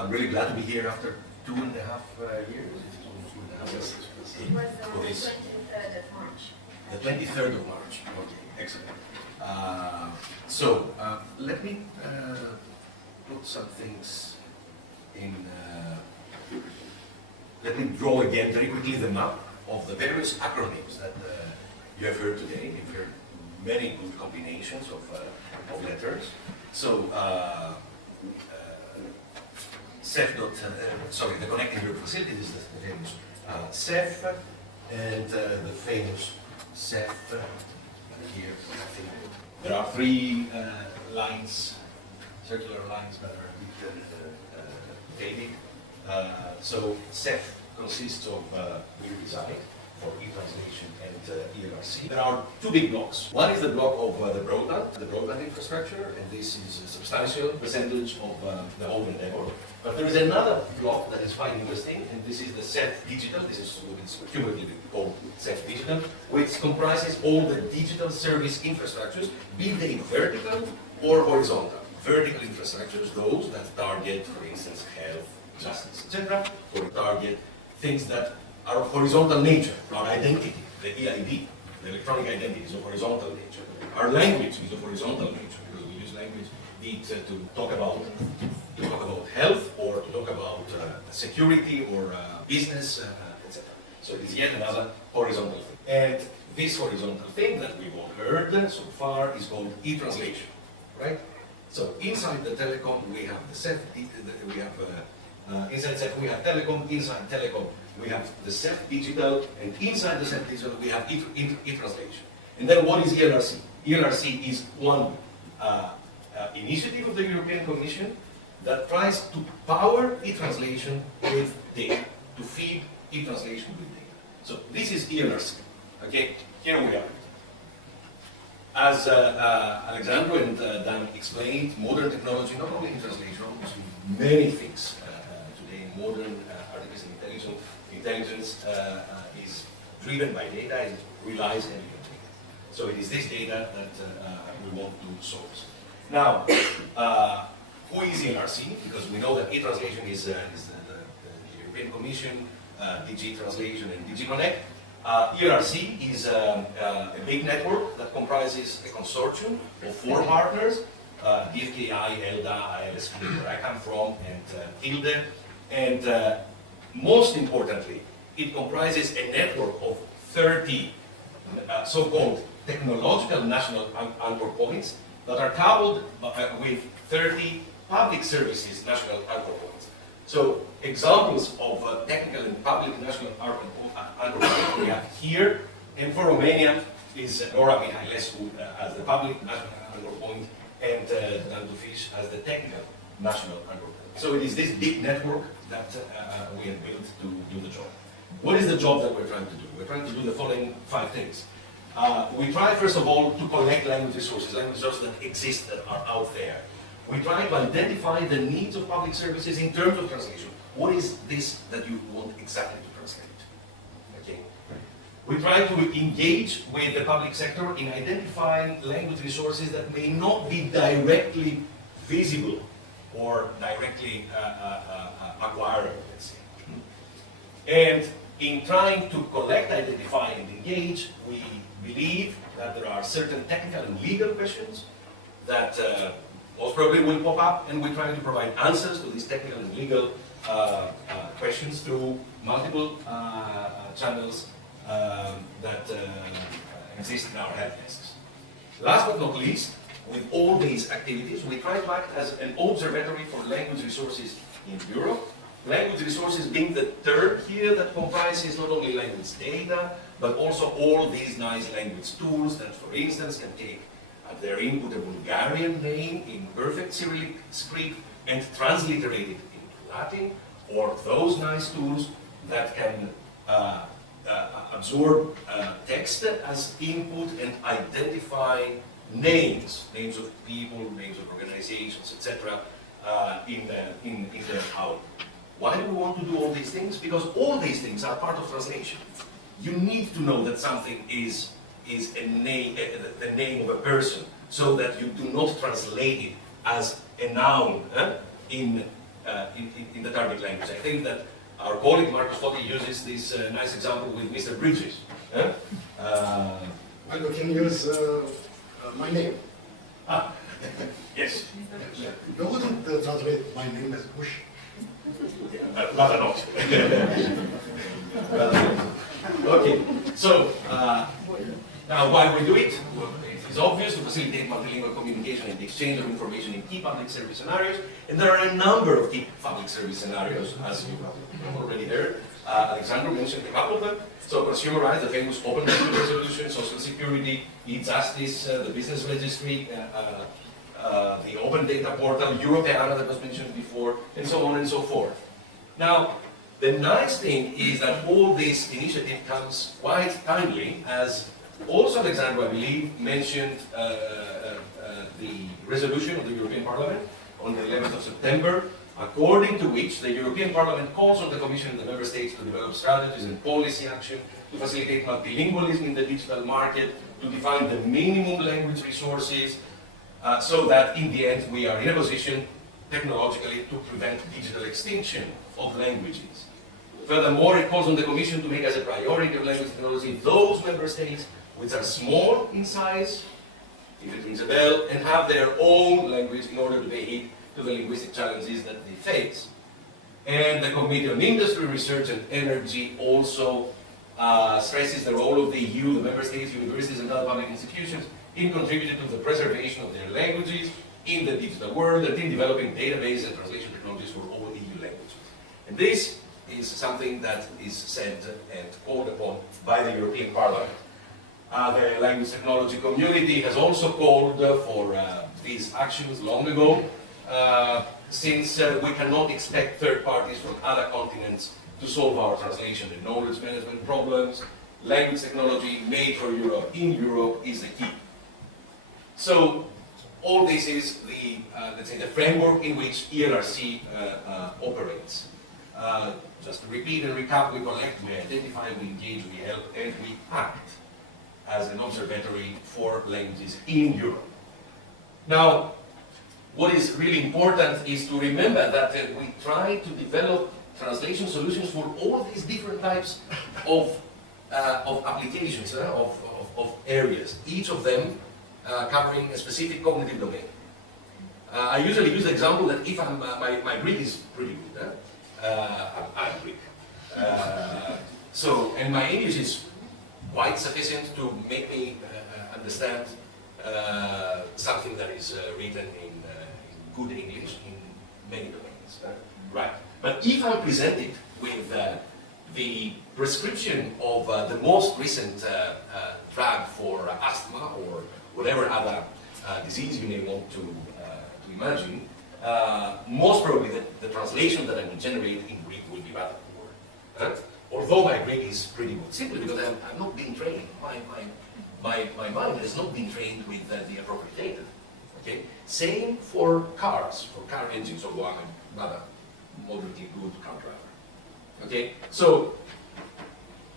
I'm really glad to be here after 2.5 years. It's almost 2.5 years. It was the 23rd of March. The 23rd of March. Okay, excellent. Let me put some things in. Let me draw again very quickly the map of the various acronyms that you have heard today. You've heard many good combinations of letters. So, sorry, the Connecting Europe Facility is the famous CEF, and the famous CEF here. I think there are 3 lines, circular lines that are dated. So CEF consists of e-design for e-translation and ELRC. There are 2 big blocks. One is the block of the broadband infrastructure, and this is a substantial percentage of the whole endeavor. But there is another block that is quite interesting, and this is the CEF Digital. This is what is cumulatively called CEF Digital, which comprises all the digital service infrastructures, be they vertical or horizontal. Vertical infrastructures, those that target, for instance, health, justice, etc., or target things that are of horizontal nature. Our identity, the EID, the electronic identity, is of horizontal nature. Our language is of horizontal nature, because we use language be it to talk about health, or to talk about security, or business, etc. So it's yet another horizontal thing. And this horizontal thing that we've all heard so far is called e-translation, right? So inside the telecom we have the CEF, inside CEF we have telecom, inside telecom we have the CEF Digital, and inside the CEF Digital we have e-translation. And then what is ELRC? ELRC is one initiative of the European Commission that tries to power e-translation with data, to feed e-translation with data. So this is ELRC. Okay, here we are. As Alexandro and Dan explained, modern technology, not only in translation, almost many things today, modern artificial intelligence is driven by data, it relies heavily on data. So it is this data that we want to source. Now, who is ELRC? Because we know that e-translation is the European Commission, DG Translation and DG Connect. ELRC is a big network that comprises a consortium of 4 partners, DFKI, ELDA, ILSP, where I come from, and TILDE. And most importantly, it comprises a network of 30 so-called technological national anchor points that are coupled with 30 public services national anchor points. So examples of technical and public national anchor points we have here, and for Romania is Nora Mihailescu as the public national anchor point, and Dan Dufish as the technical national anchor point. So it is this big network that we have built to do the job. What is the job that we're trying to do? We're trying to do the following 5 things. We try, first of all, to collect language resources that exist, that are out there. We try to identify the needs of public services in terms of translation. What is this that you want exactly to translate? Okay. We try to engage with the public sector in identifying language resources that may not be directly visible or directly acquirable, let's say. And in trying to collect, identify, and engage, we believe that there are certain technical and legal questions that most probably will pop up, and we try to provide answers to these technical and legal questions through multiple channels that exist in our help desks. Last but not least, with all these activities, we try to act as an observatory for language resources in Europe. Language resources being the term here that comprises not only language data, but also all these nice language tools that, for instance, can take at their input a Bulgarian name in perfect Cyrillic script and transliterate it into Latin, or those nice tools that can absorb text as input and identify names of people, names of organizations, etc. in their output. Why do we want to do all these things? Because all these things are part of translation. You need to know that something is a name, the name of a person, so that you do not translate it as a noun in in the target language. I think that our colleague Marcus Totti uses this nice example with Mr. Bridges. Well, we can use my name. Yes. You wouldn't translate my name as Bush. Rather not. Okay, so now why we do it? Well, it is obvious to facilitate multilingual communication and the exchange of information in key public service scenarios, and there are a number of key public service scenarios, as you have already heard. Alexander mentioned a couple of them. So consumer rights, the famous open language resolution, social security, e-justice, the business registry, the open data portal, Europeana that was mentioned before, and so on and so forth. Now, the nice thing is that all this initiative comes quite timely, as also Alexander, I believe, mentioned the resolution of the European Parliament on the 11th of September, according to which the European Parliament calls on the Commission and the Member States to develop strategies and policy action to facilitate multilingualism in the digital market, to define the minimum language resources, so that in the end we are in a position technologically to prevent digital extinction of languages. Furthermore, it calls on the Commission to make as a priority of language technology those Member States which are small in size, if it rings a bell, and have their own language in order to pay heed to the linguistic challenges that they face. And the Committee on Industry, Research and Energy also stresses the role of the EU, the Member States, universities and other public institutions in contributing to the preservation of their languages in the digital world and in developing database and translation technologies for all EU languages. And this is something that is said and called upon by the European Parliament. The language technology community has also called for these actions long ago, since we cannot expect third parties from other continents to solve our translation and knowledge management problems. Language technology made for Europe, in Europe, is the key. So all this is the, let's say, the framework in which ELRC operates. Just to repeat and recap, we collect, we identify, we engage, we help, and we act as an observatory for languages in Europe. Now, what is really important is to remember that we try to develop translation solutions for all these different types of applications, of areas, each of them covering a specific cognitive domain. I usually use the example that if I'm, my Greek is pretty good, I'm Greek. And my English is quite sufficient to make me understand something that is written in good English in many domains. Right. But if I'm presented with the prescription of the most recent drug for asthma or whatever other disease you may want to imagine, most probably the translation that I will generate in Greek will be rather poor. Although my Greek is pretty good, simply because I'm not being trained. My mind has not been trained with the appropriate data. Okay? Same for cars, for car engines, although I'm rather moderately good car driver. Okay? So,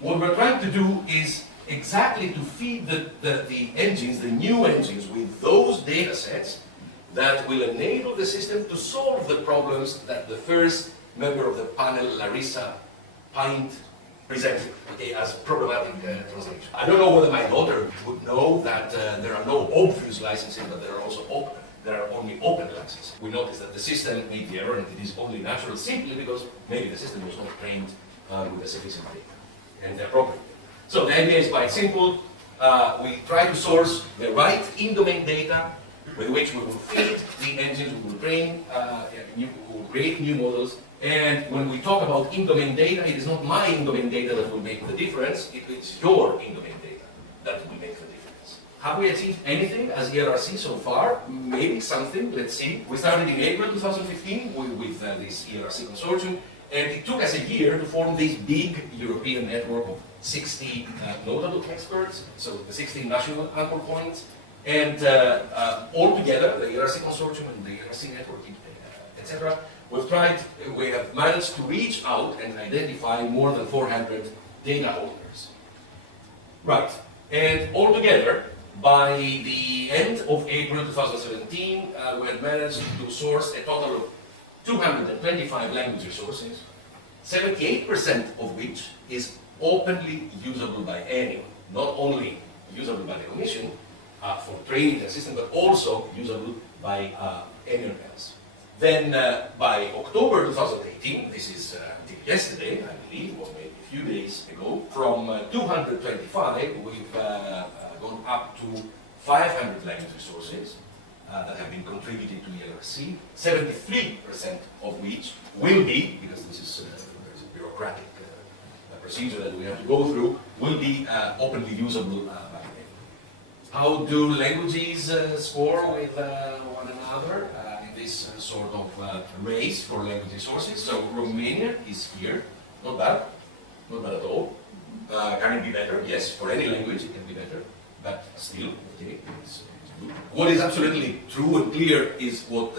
what we're trying to do is exactly to feed the engines, the new engines, with those data sets that will enable the system to solve the problems that the first member of the panel, Larissa Pint, presented, okay, as problematic translation. I don't know whether my daughter would know that there are no obvious licenses, but there are also open. There are only open licenses. We notice that the system made the error, and it is only natural simply because maybe the system was not trained with the sufficient data and the appropriate data. So the idea is quite simple. We try to source the right in-domain data with which we will feed the engines, we will train, we will create new models. And when we talk about in-domain data, it is not my in-domain data that will make the difference, it is your in-domain data that will make the difference. Have we achieved anything as ELRC so far? Maybe something, let's see. We started in April 2015 with this ELRC consortium, and it took us a year to form this big European network of 60 notable experts, so the 16 national anchor points, and all together, the ELRC consortium and the ELRC network, etc., we have managed to reach out and identify more than 400 data owners. Right, and altogether, by the end of April 2017, we had managed to source a total of 225 language resources, 78% of which is openly usable by anyone, not only usable by the Commission for training the system, but also usable by anyone else. Then by October 2018, this is until yesterday, I believe, or maybe a few days ago, from 225, we've gone up to 500 language resources that have been contributed to ELRC, 73% of which will be, because this is a bureaucratic procedure that we have to go through, will be openly usable by everyone. How do languages score with one another in this sort of race for language resources? So Romania is here, not bad at all. Can it be better? Yes, for any language it can be better, but still, okay, it's good. What is absolutely true and clear is what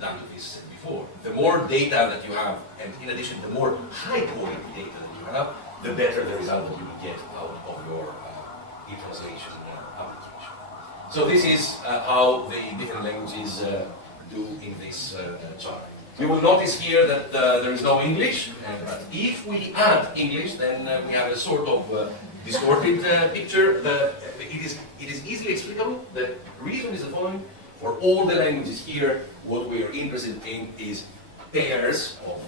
Dante said before. The more data that you have, and in addition, the more high quality data that you have, the better the result that you will get out of your e-translation application. So this is how the different languages do in this chart. You will notice here that there is no English, but if we add English, then we have a sort of distorted picture. It is easily explicable. The reason is the following. For all the languages here, what we are interested in is pairs of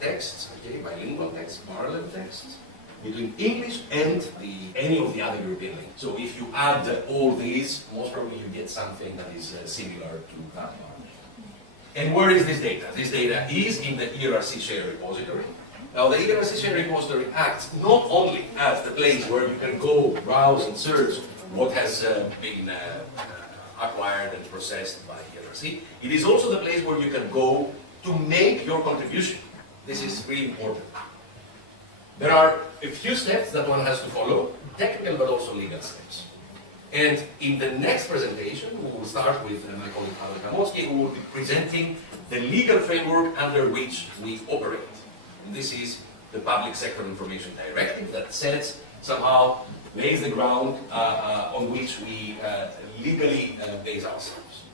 texts, okay, bilingual texts, parallel texts, between English and any of the other European languages. So if you add all these, most probably you get something that is similar to that one. And where is this data? This data is in the ELRC share repository. Now the ELRC share repository acts not only as the place where you can go browse and search what has been acquired and processed by ELRC, it is also the place where you can go to make your contribution. This is really important. There are a few steps that one has to follow, technical but also legal steps. And in the next presentation, we will start with my colleague Pavel Kamotsky, who will be presenting the legal framework under which we operate. And this is the Public Sector Information Directive that sets, somehow, lays the ground on which we legally base ourselves.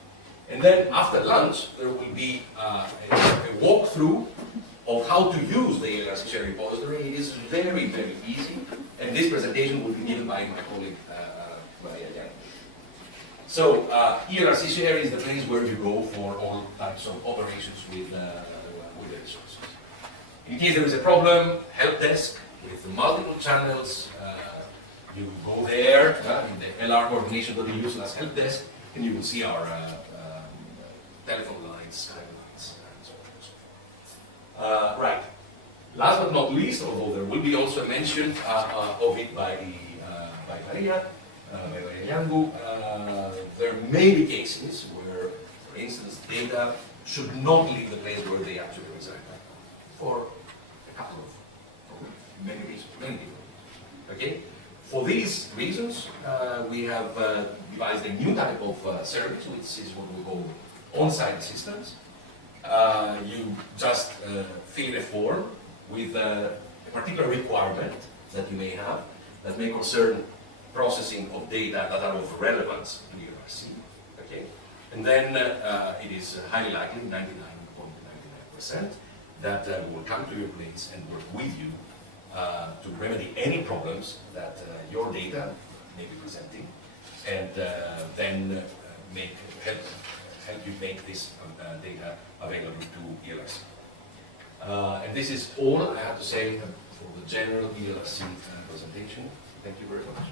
And then after lunch, there will be a walkthrough of how to use the ELRC share repository. It is very, very easy. And this presentation will be given by my colleague So ELRC share is the place where you go for all types of operations with the resources. In case there is a problem, help desk with multiple channels, you go there in the LR coordination.eu/help desk, and you will see our telephone lines, Skype lines, and so on and so forth. Right. Last but not least, although there will be also a mention of it by Maria Yangu, there may be cases where, for instance, data should not leave the place where they actually reside, for a couple of many reasons, many different reasons. Okay? For these reasons, we have devised a new type of service, which is what we call on-site assistance. You just fill a form with a particular requirement that you may have that may concern processing of data that are of relevance to ELRC. Okay? And then it is highly likely, 99.99%, that we will come to your place and work with you to remedy any problems that your data may be presenting, and then help you make this data available to ELRC. And this is all I have to say for the general ELRC presentation. Thank you very much.